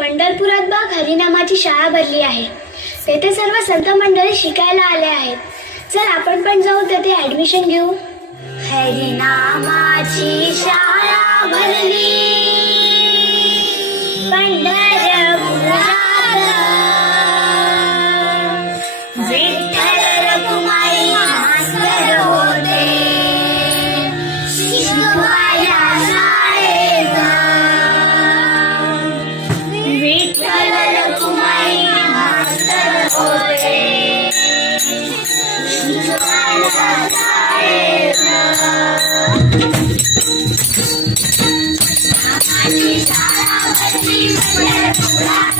पंढरपुरात बघ हरिनामाची शाळा भरली आहे. तेथे सर्व संत मंडळी शिकायला आले आहेत. चल आपण पण जाऊ तेथे ऍडमिशन घेऊ. हरिनामाची शाळा भरली पंढरपुरात, विठ्ठल रखुमाई मास्तर होते, शिकवायला शाळेत. विठ्ठल रखुमाई मास्तर होते, शिकवायला शाळेत. शाळा भरली पंढरपुरात,